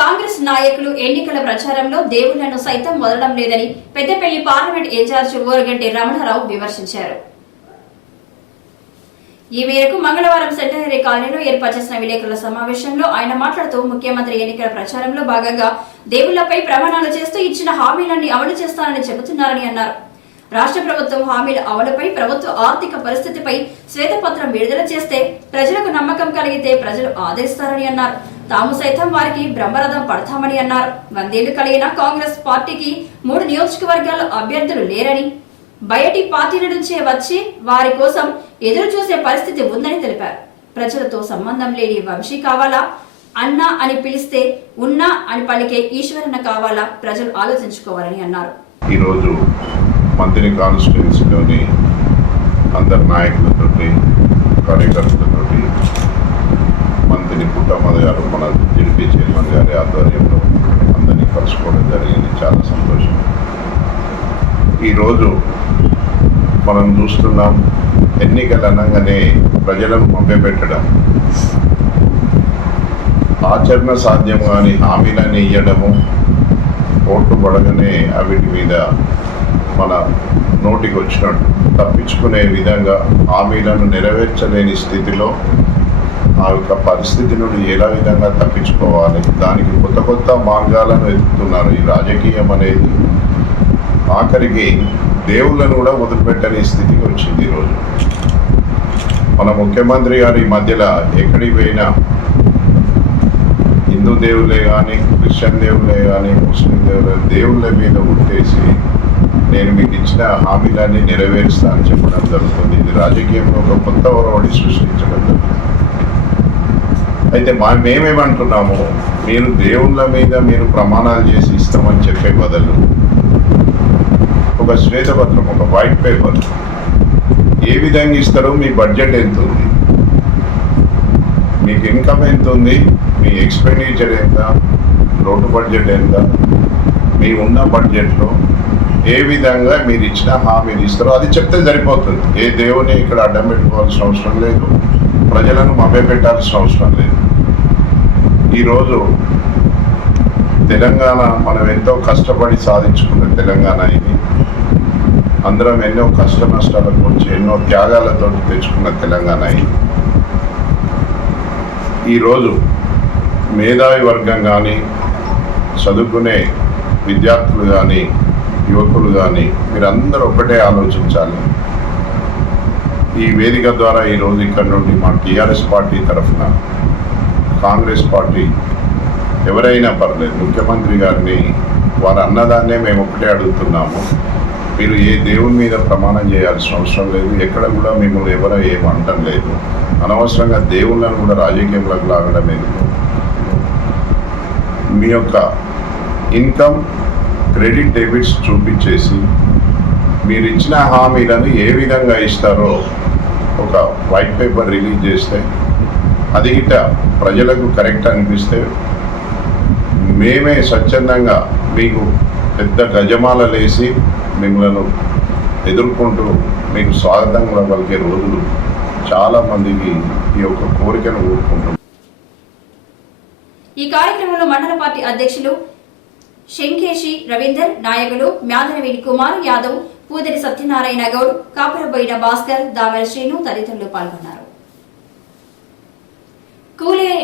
కాంగ్రెస్ నాయకులు ఎన్నికల ప్రచారంలో దేవుళ్లను సైతం వదలడం లేదని పెద్దపల్లి పార్లమెంట్ ఇన్ఛార్జ్ ఓరగంటి రమణారావు విమర్శించారు. ఈ మేరకు మంగళవారం సెంటనరీ కాలనీలో ఏర్పాటు చేసిన విలేకరుల సమావేశంలో ఆయన మాట్లాడుతూ ముఖ్యమంత్రి ఎన్నికల ప్రచారంలో భాగంగా దేవుళ్లపై ప్రమాణాలు చేస్తూ ఇచ్చిన హామీలన్నీ అమలు చేస్తానని చెబుతున్నారని అన్నారు. రాష్ట్ర ప్రభుత్వం హామీల అమలుపై, ప్రభుత్వ ఆర్థిక పరిస్థితిపై శ్వేతపత్రం విడుదల చేస్తే ప్రజలకు నమ్మకం కలిగితే ప్రజలు ఆదరిస్తారని అన్నారు. తాము సైతం వారికి బ్రహ్మరథం పడతామని అన్నారు. 100 ఏళ్లు కలిగిన కాంగ్రెస్ పార్టీకి 3 నియోజకవర్గాల్లో అభ్యర్థులు లేరని, బయటి పార్టీల నుంచే వచ్చి వారి కోసం ఎదురు చూసే పరిస్థితి ఉందని తెలిపారు. ప్రజలతో సంబంధం లేని వంశీ కావాలా, అన్నా అని పిలిస్తే ఉన్నా అని పలికే ఈశ్వరన్న కావాలా, ప్రజలు ఆలోచించుకోవాలని అన్నారు. ఈరోజు మంత్రి కాన్స్టిట్యున్సీలోని అందరి నాయకులతోటి, కార్యకర్తలతోటి మంత్రి పుట్టమద గారు, మన జడ్పీ చైర్మన్ గారి ఆధ్వర్యంలో అందరినీ కలుసుకోవడం జరిగింది. చాలా సంతోషం. ఈరోజు మనం చూస్తున్నాం, ఎన్నికలు అనగానే ప్రజలను మభ్యపెట్టడం, ఆచరణ సాధ్యం కాని హామీలని ఇవ్వడము, ఓట్లు పడగానే వీటి మీద మన నోటికి వచ్చినట్టు తప్పించుకునే విధంగా హామీలను నెరవేర్చలేని స్థితిలో ఆ యొక్క పరిస్థితి నుండి ఎలా విధంగా తప్పించుకోవాలి, దానికి కొత్త కొత్త మార్గాలను వెతుకుతున్నారు. ఈ రాజకీయం అనేది ఆఖరికి దేవుళ్ళను కూడా వదిలిపెట్టని స్థితికి వచ్చింది. ఈరోజు మన ముఖ్యమంత్రి గారి మధ్యలో ఎక్కడికి పోయినా హిందూ దేవుళ్ళే కానీ, క్రిస్టియన్ దేవుళ్ళే కానీ, ముస్లిం దేవుళ్ళ మీద ఉట్టేసి నేను మీకు ఇచ్చిన హామీలన్నీ నెరవేరుస్తా అని చెప్పడం జరుగుతుంది. ఇది రాజకీయంలో ఒక కొత్త ఒరవడి సృష్టించడం జరుగుతుంది. అయితే మేమేమంటున్నాము, మీరు దేవుళ్ళ మీద మీరు ప్రమాణాలు చేసి ఇస్తామని చెప్పే బదులు ఒక శ్వేతపత్రం, ఒక వైట్ పేపర్, ఏ విధంగా ఇస్తారో, మీ బడ్జెట్ ఎంత ఉంది, మీకు ఇన్కమ్ ఎంత ఉంది, మీ ఎక్స్పెండిచర్ ఎంత, లోటు బడ్జెట్ ఎంత, మీ ఉన్న బడ్జెట్లో ఏ విధంగా మీరు ఇచ్చిన హామీలు ఇస్తారో అది చెప్తే సరిపోతుంది. ఏ దేవుని ఇక్కడ అడ్డం పెట్టుకోవాల్సిన అవసరం లేదు, ప్రజలను మభ్యపెట్టాల్సిన అవసరం లేదు. ఈరోజు తెలంగాణ మనం ఎంతో కష్టపడి సాధించుకున్న తెలంగాణ ఇది. అందరం ఎన్నో కష్ట నష్టాలకు వచ్చి ఎన్నో త్యాగాలతో తెచ్చుకున్న తెలంగాణ ఇది. ఈరోజు మేధావి వర్గం కానీ, చదువుకునే విద్యార్థులు కానీ, యువకులు కానీ మీరందరూ ఒకటే ఆలోచించాలి. ఈ వేదిక ద్వారా ఈరోజు ఇక్కడ నుండి మా టీఆర్ఎస్ పార్టీ తరఫున, కాంగ్రెస్ పార్టీ ఎవరైనా పర్లేదు, ముఖ్యమంత్రి గారిని వారు అన్నదాన్నే మేము ఒకటే అడుగుతున్నాము. మీరు ఏ దేవుని మీద ప్రమాణం చేయాల్సిన అవసరం లేదు, ఎక్కడ కూడా మిమ్మల్ని ఎవరో ఏమంటం లేదు. అనవసరంగా దేవుళ్ళను కూడా రాజకీయంలోకి లాగడం ఎందుకు? మీ యొక్క ఇన్కమ్, క్రెడిట్, డెబిట్స్ చూపించేసి మీరు ఇచ్చిన హామీలను ఏ విధంగా ఇస్తారో ఒక వైట్ పేపర్ రిలీజ్ చేస్తే, అది గిట్ట ప్రజలకు కరెక్ట్ అనిపిస్తే మేమే స్వచ్ఛందంగా మీకు పెద్ద గజమాలలు వేసి మిమ్మల్ని ఎదుర్కొంటూ మీకు స్వాగతం కూడా పలికే రోజులు చాలామందికి ఈ యొక్క కోరికను కోరుకుంటున్నాం. ఈ కార్యక్రమంలో మండల పార్టీ అధ్యక్షులు శంఖేశి రవీందర్, నాయకులు మ్యాదనవేడి కుమార్ యాదవ్, పూదరి సత్యనారాయణ గౌడ్, కాపురబోయిన భాస్కర్, దామెర శ్రీను తదితరులు పాల్గొన్నారు. కూలే